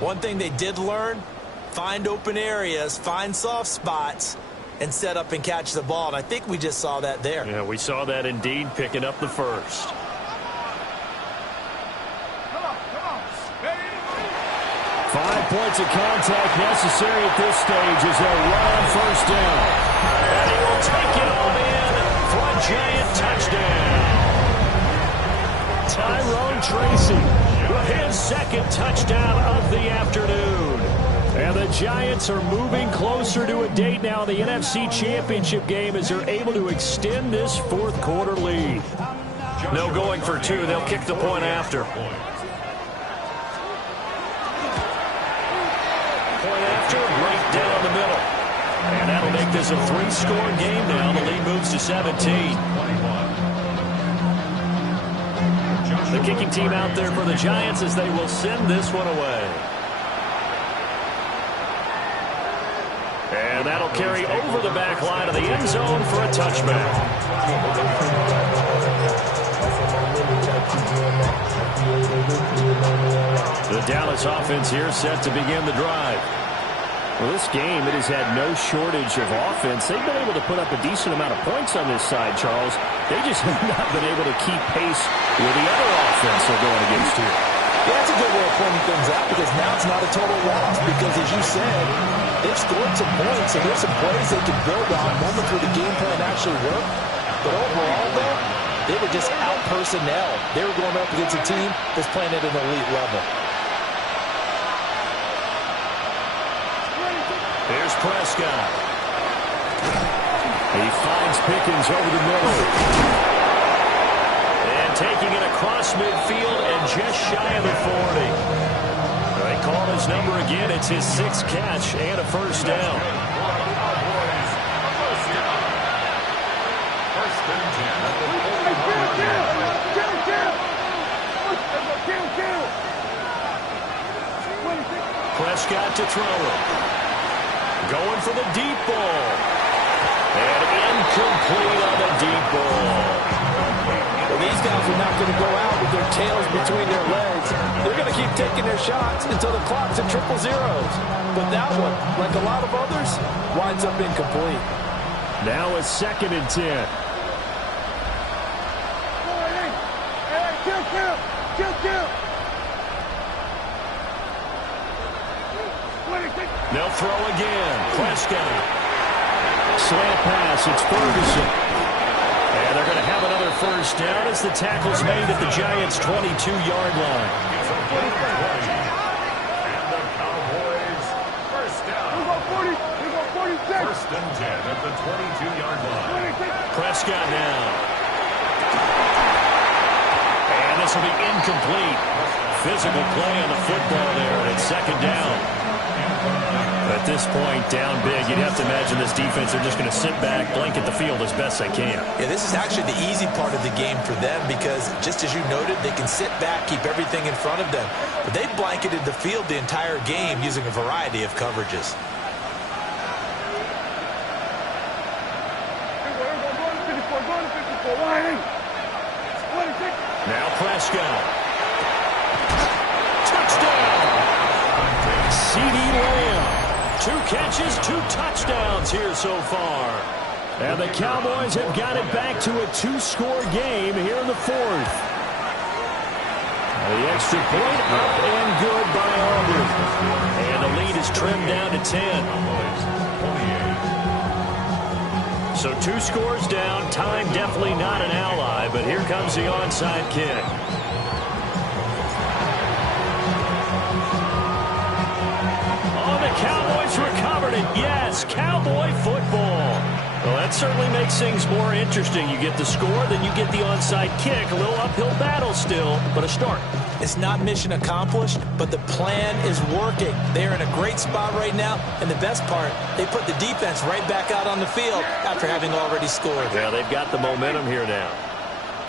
one thing they did learn, find open areas, find soft spots, and set up and catch the ball. And I think we just saw that there. Yeah, we saw that indeed, picking up the first. 5 points of contact necessary at this stage as they'll run on first down. And he will take it all in for a Giant touchdown. Tyrone Tracy with his 2nd touchdown of the afternoon. And the Giants are moving closer to a date now in the NFC Championship game as they're able to extend this 4th quarter lead. No going for 2. They'll kick the point after. Point after, right down the middle. And that'll make this a 3-score game now. The lead moves to 17. The kicking team out there for the Giants as they will send this one away. And that'll carry over the back line of the end zone for a touchback. The Dallas offense here set to begin the drive. Well, this game, it has had no shortage of offense. They've been able to put up a decent amount of points on this side, Charles. They just have not been able to keep pace with the other offense they're going against here. Yeah, that's a good way of pointing things out because now it's not a total loss because, as you said, they've scored some points, and there's some plays they can build on, moments where the game plan actually worked. But overall, though, they were just out-personnel. They were going up against a team that's playing at an elite level. Here's Prescott. He finds Pickens over the middle. And taking it across midfield and just shy of the 40. They call his number again. It's his 6th catch and a first down. Prescott to throw it. Going for the deep ball. And incomplete on the deep ball. Well, these guys are not going to go out with their tails between their legs. They're going to keep taking their shots until the clock's at 000. But that one, like a lot of others, winds up incomplete. Now a 2nd and 10. Kill. They'll throw again. Prescott. Slant pass. It's Ferguson. And they're going to have another first down as the tackle's made at the Giants' 22-yard line. And the Cowboys first down. We go 46. First and 10 at the 22-yard line. Prescott now. And this will be incomplete. Physical play on the football there, and it's 2nd down. At this point, down big, you'd have to imagine this defense are just going to sit back, blanket the field as best they can. Yeah, this is actually the easy part of the game for them because, just as you noted, they can sit back, keep everything in front of them. But they've blanketed the field the entire game using a variety of coverages. Now Prescott. Touchdown! CeeDee Lamb. 2 catches, 2 touchdowns here so far. And the Cowboys have got it back to a 2-score game here in the 4th. The extra point up and good by Auburn. And the lead is trimmed down to 10. So 2 scores down. Time definitely not an ally, but here comes the onside kick. Cowboys recovered it. Yes, Cowboy football. Well, that certainly makes things more interesting. You get the score, then you get the onside kick. A little uphill battle still, but a start. It's not mission accomplished, but the plan is working. They're in a great spot right now, and the best part, they put the defense right back out on the field after having already scored. Yeah, they've got the momentum here now.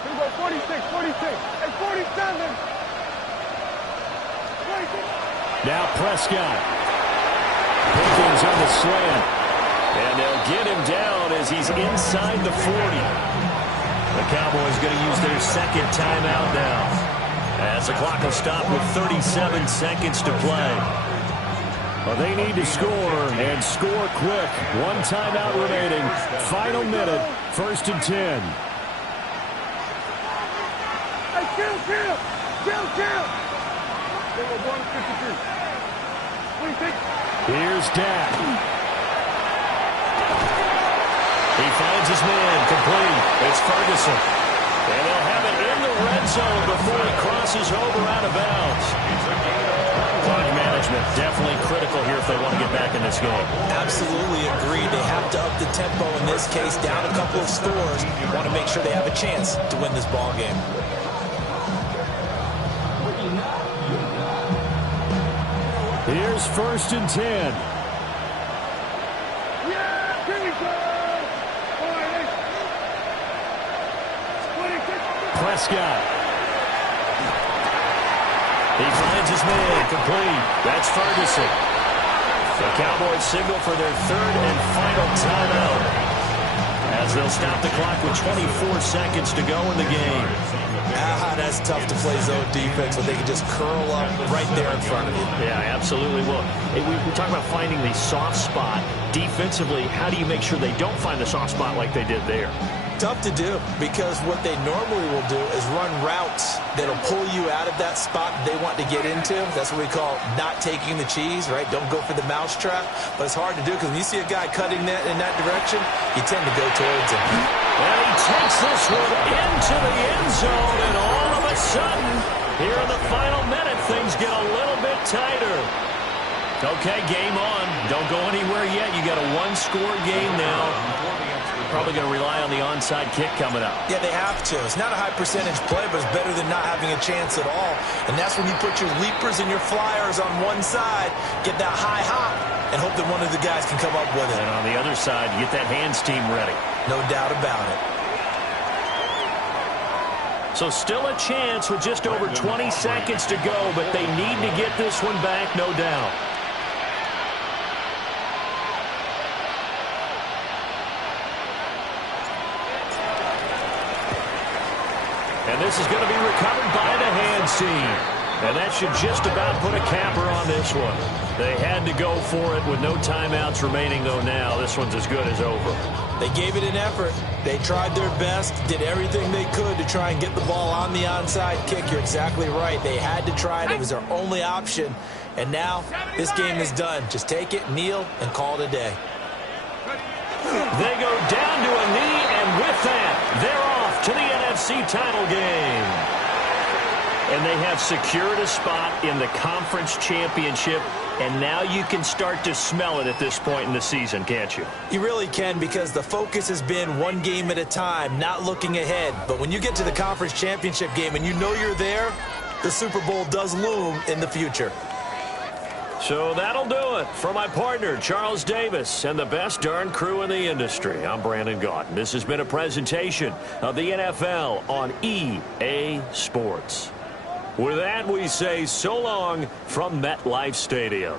We go 46, 46, and 47. Now Prescott. Pickens on the slant. And they'll get him down as he's inside the 40. The Cowboys going to use their second timeout now, as the clock will stop with 37 seconds to play. Well, they need to score, and score quick. One timeout remaining. Final minute, 1st and 10. Hey, kill! They were 153. 26. Here's Dak. He finds his man, complete. It's Ferguson. And they'll have it in the red zone before he crosses over out of bounds. Clock management definitely critical here if they want to get back in this game. Absolutely agreed. They have to up the tempo in this case, down a couple of scores. Want to make sure they have a chance to win this ball game. Here's 1st and 10. Prescott. He finds his man, complete. That's Ferguson. The Cowboys signal for their 3rd and final timeout, as they'll stop the clock with 24 seconds to go in the game. That's tough to play zone defense when they can just curl up right there in front of you. Yeah, absolutely. Well, we talk about finding the soft spot. Defensively, how do you make sure they don't find the soft spot like they did there? Tough to do, because what they normally will do is run routes that'll pull you out of that spot they want to get into. That's what we call not taking the cheese, right? Don't go for the mousetrap. But it's hard to do, because when you see a guy cutting that in that direction, you tend to go towards him. And he takes this one into the end zone, and all of a sudden, here in the final minute, things get a little bit tighter. Okay, game on. Don't go anywhere yet. You got a one-score game now. Probably going to rely on the onside kick coming up. Yeah, they have to. It's not a high percentage play, but it's better than not having a chance at all. And that's when you put your leapers and your flyers on one side, get that high hop, and hope that one of the guys can come up with it. And on the other side, you get that hands team ready. No doubt about it. So still a chance with just over 20 seconds to go, but they need to get this one back, no doubt. And this is going to be recovered by the hands team. And that should just about put a capper on this one. They had to go for it with no timeouts remaining, though now. This one's as good as over. They gave it an effort. They tried their best, did everything they could to try and get the ball on the onside kick. You're exactly right. They had to try it. It was their only option. And now this game is done. Just take it, kneel, and call it a day. They go down to a knee, and with that, they're off to the NFC title game. And they have secured a spot in the conference championship, and now you can start to smell it at this point in the season, can't you? You really can, because the focus has been one game at a time, not looking ahead. But when you get to the conference championship game and you know you're there, the Super Bowl does loom in the future. So that'll do it. For my partner, Charles Davis, and the best darn crew in the industry, I'm Brandon Gaudin. This has been a presentation of the NFL on EA Sports. With that, we say so long from MetLife Stadium.